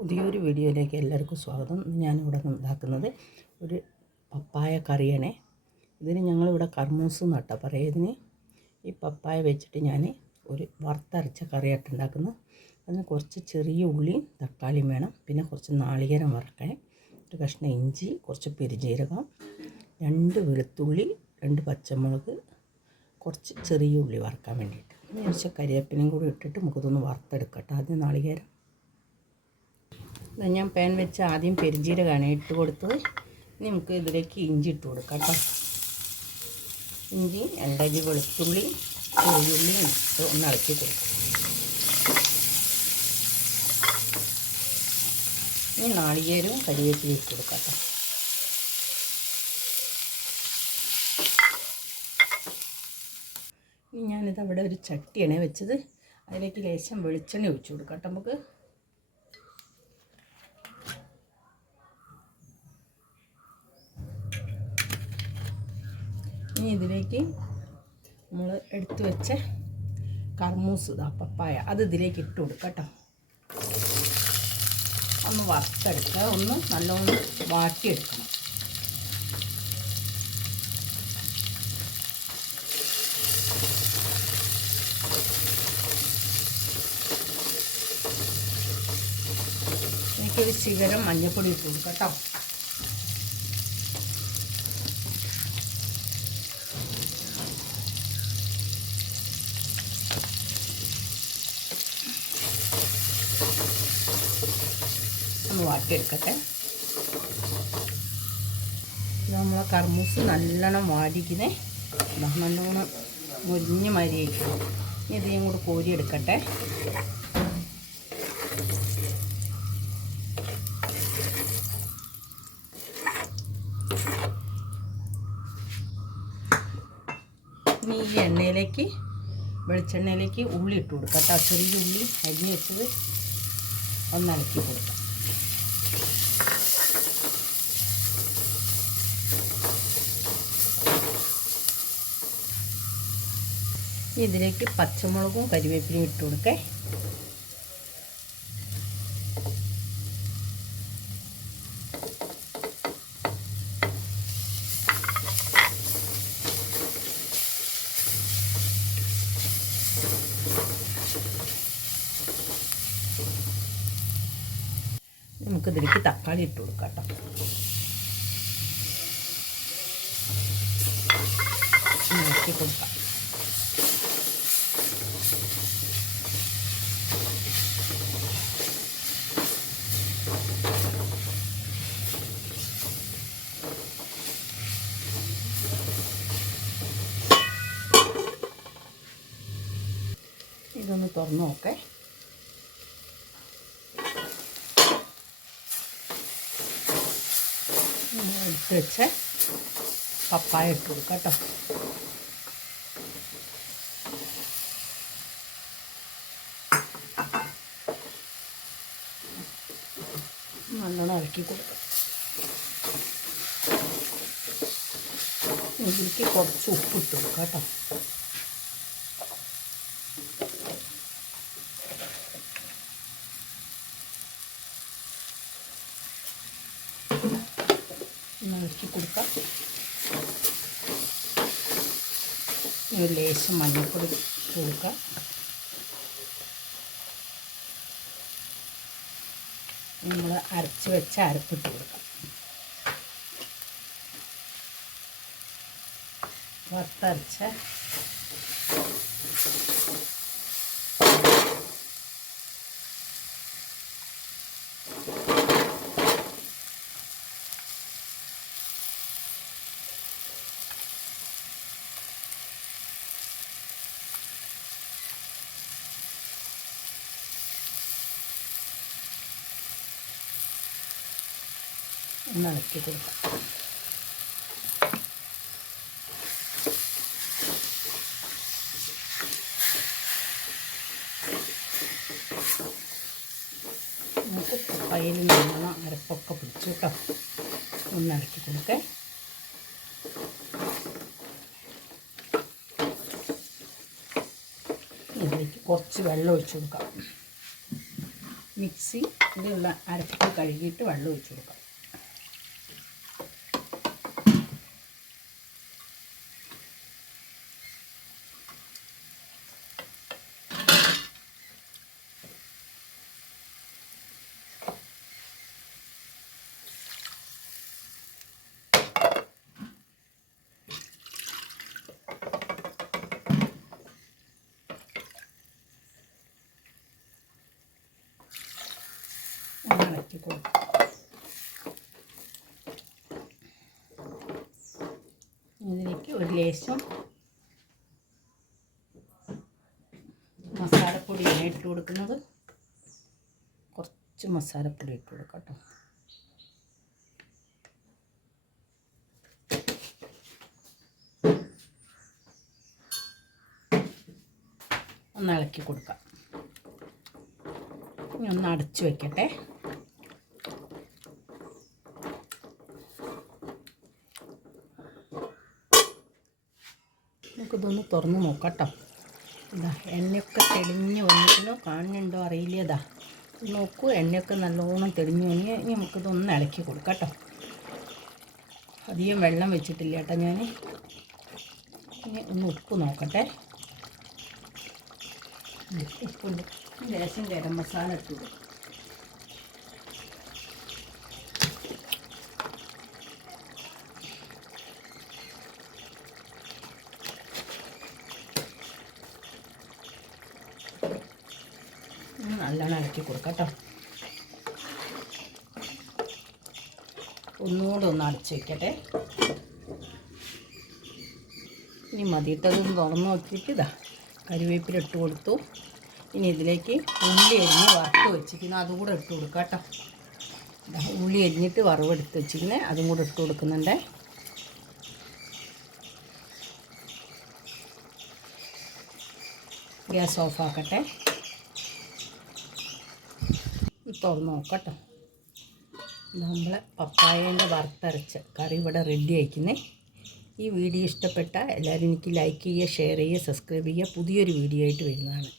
പുതിയൊരു വീഡിയോയിലേക്ക് എല്ലാവർക്കും സ്വാഗതം. ഞാനിവിടെ ഉണ്ടാക്കുന്നത് ഒരു പപ്പായ കറിയാണേ. ഇതിന് ഞങ്ങളിവിടെ കർമൂസ് നട്ട പറയുക. ഇതിന് ഈ പപ്പായ വെച്ചിട്ട് ഞാൻ ഒരു വറുത്തരച്ച കറിയായിട്ട് ഉണ്ടാക്കുന്നു. അതിന് കുറച്ച് ചെറിയ ഉള്ളിയും തക്കാളിയും വേണം. പിന്നെ കുറച്ച് നാളികേരം വറക്കണേ. ഒരു കഷ്ണം ഇഞ്ചി കുറച്ച് പെരുജീരകം രണ്ട് വെളുത്തുള്ളി രണ്ട് പച്ചമുളക് കുറച്ച് ചെറിയ ഉള്ളി വറക്കാൻ വേണ്ടിയിട്ട്. കുറച്ച് കരിയേപ്പിനും കൂടി ഇട്ടിട്ട് നമുക്കിതൊന്ന് വറുത്തെടുക്കട്ടെ ആദ്യം നാളികേരം. ഞാൻ പാൻ വെച്ച് ആദ്യം പെരിഞ്ചീരകമാണ് ഇട്ട് കൊടുത്തത്. ഇനി നമുക്ക് ഇതിലേക്ക് ഇഞ്ചി ഇട്ട് കൊടുക്കാം കേട്ടോ ഇഞ്ചി രണ്ടരി വെളുത്തുള്ളി കോഴിയുള്ളി ഇട്ട് ഒന്ന് ഇളക്കി കൊടുക്കും. ഇനി നാളികേരവും കരിവേപ്പിലും ഇട്ട് കൊടുക്കാം കേട്ടോ ഇനി ഞാനിത് അവിടെ ഒരു ചട്ടിയാണ് വെച്ചത്. അതിലേക്ക് ലേശം വെളിച്ചെണ്ണ ഒഴിച്ചു കൊടുക്കാം കേട്ടോ നമുക്ക്. ഇനി ഇതിലേക്ക് നമ്മൾ എടുത്തു വെച്ച കർമൂസ് ഇതാ പപ്പായ. അത് ഇതിലേക്ക് ഇട്ട് കൊടുക്കുക കേട്ടോ. ഒന്ന് വറുത്തെടുക്കുക ഒന്ന് നല്ലോണം വാട്ടിയെടുക്കണം. എനിക്കൊരു ശിഖരം മഞ്ഞൾപ്പൊടി ഇട്ട് കൊടുക്കാം കേട്ടോ ഒന്ന് വാട്ടിയെടുക്കട്ടെ നമ്മളെ കർമ്മൂസ് നല്ലോണം വാടിക്കുന്നേ. നല്ലോണം മുരിഞ്ഞ് മരിയായിരിക്കും ഇനി ഇതേയും കൂടെ കോരിയെടുക്കട്ടെ. ഇനി ഈ എണ്ണയിലേക്ക് വെളിച്ചെണ്ണയിലേക്ക് ഉള്ളി ഇട്ട് കൊടുക്കട്ടെ ചെറിയ ഉള്ളി അരിഞ്ഞ് വെച്ചത് ഒന്നിളക്കി കൊടുക്കാം. ഇതിലേക്ക് പച്ചമുളകും കരിവേപ്പിലയും ഇട്ട് കൊടുക്കേ. നമുക്കിതിലേക്ക് തക്കാളി ഇട്ട് കൊടുക്കാം കേട്ടോ. ഇളക്കി കൊടുക്കാം ഇതൊന്ന് തുറന്നു നോക്കേ. എടുത്ത് വെച്ച് പപ്പായ ഇട്ട് കൊടുക്കാം കേട്ടോ. നല്ലോണം ഇളക്കി കൊടുക്കാം. ഇതിലേക്ക് കുറച്ച് ഉപ്പ് ഇട്ടു കൊടുക്കാം കേട്ടോ. ഇളക്കി കൊടുക്കാം. ലേശം മഞ്ഞൾപ്പൊടി കൊടുക്കാം. നമ്മൾ അരച്ച് വെച്ച അരപ്പിട്ട് കൊടുക്കാം. വറുത്തരച്ച ഒന്ന് കൊടുക്കാം. നമുക്ക് പയ്യിൽ നല്ലോണം അരപ്പൊക്കെ പിടിച്ചു കേട്ടോ. ഒന്ന് ഇളക്കി കൊടുക്കേ. ഇതിലേക്ക് കുറച്ച് വെള്ളം ഒഴിച്ചു കൊടുക്കാം. മിക്സി ഇതിലുള്ള അരപ്പ് കഴുകിയിട്ട് വെള്ളം ഒഴിച്ചു കൊടുക്കാം ഒന്ന് ഇളക്കി കൊടുക്കാം ഇതിലേക്ക് ലേശം മസാലപ്പൊടിയാണ് ഇട്ട് കൊടുക്കുന്നത്. കുറച്ച് മസാലപ്പൊടി ഇട്ട് കൊടുക്കാം കേട്ടോ. ഒന്ന് ഇളക്കി കൊടുക്കാം. ഇനി ഒന്ന് അടച്ചു വെക്കട്ടെ. നമുക്കിതൊന്ന് തുറന്ന് നോക്കട്ടോ. ഇതാ എണ്ണയൊക്കെ തെളിഞ്ഞ് വന്നിട്ടുണ്ടോ? കാണുന്നുണ്ടോ? അറിയില്ലതാ നോക്കൂ എണ്ണയൊക്കെ നല്ലോണം തെളിഞ്ഞ് വന്ന് നമുക്കിതൊന്ന് ഇളക്കി കൊടുക്കാം അധികം വെള്ളം വെച്ചിട്ടില്ല കേട്ടോ ഞാൻ ഇനി ഒന്ന് ഉപ്പ് നോക്കട്ടെ. ഉപ്പുണ്ട്. ലേശം ഗരം മസാല ഇട്ടു കൊടുക്കും നല്ലോണം ഇളക്കി കൊടുക്കാം കേട്ടോ. ഒന്നുകൂടെ ഒന്ന് അടച്ച് വയ്ക്കട്ടെ ഇനി മതിയിട്ടതൊന്ന് തുറന്ന് നോക്കിയിട്ട് ഇതാ കറിവേപ്പില ഇട്ട് കൊടുത്തു. ഇനി ഇതിലേക്ക് ഉള്ളി അരിഞ്ഞ് വറുത്ത് വെച്ചിരിക്കുന്നു. അതും കൂടെ ഇട്ട് കൊടുക്കാം കേട്ടോ. ഉള്ളി അരിഞ്ഞിട്ട് വറവെടുത്ത് വെച്ചിരിക്കുന്നത് അതും കൂടെ ഇട്ട് കൊടുക്കുന്നുണ്ട്. ഗ്യാസ് ഓഫ് ആക്കട്ടെ. തുറന്ന് നോക്കട്ടോ. നമ്മൾ പപ്പായേന്റെ വറുത്തരച്ച കറി ഇവിടെ റെഡി ആയിക്കുന്നേ. ഈ വീഡിയോ ഇഷ്ടപ്പെട്ട എല്ലാവരും എനിക്ക് ലൈക്ക് ചെയ്യുക ഷെയർ ചെയ്യുക സബ്സ്ക്രൈബ് ചെയ്യുക. പുതിയൊരു വീഡിയോ ആയിട്ട് വരുന്നതാണ്.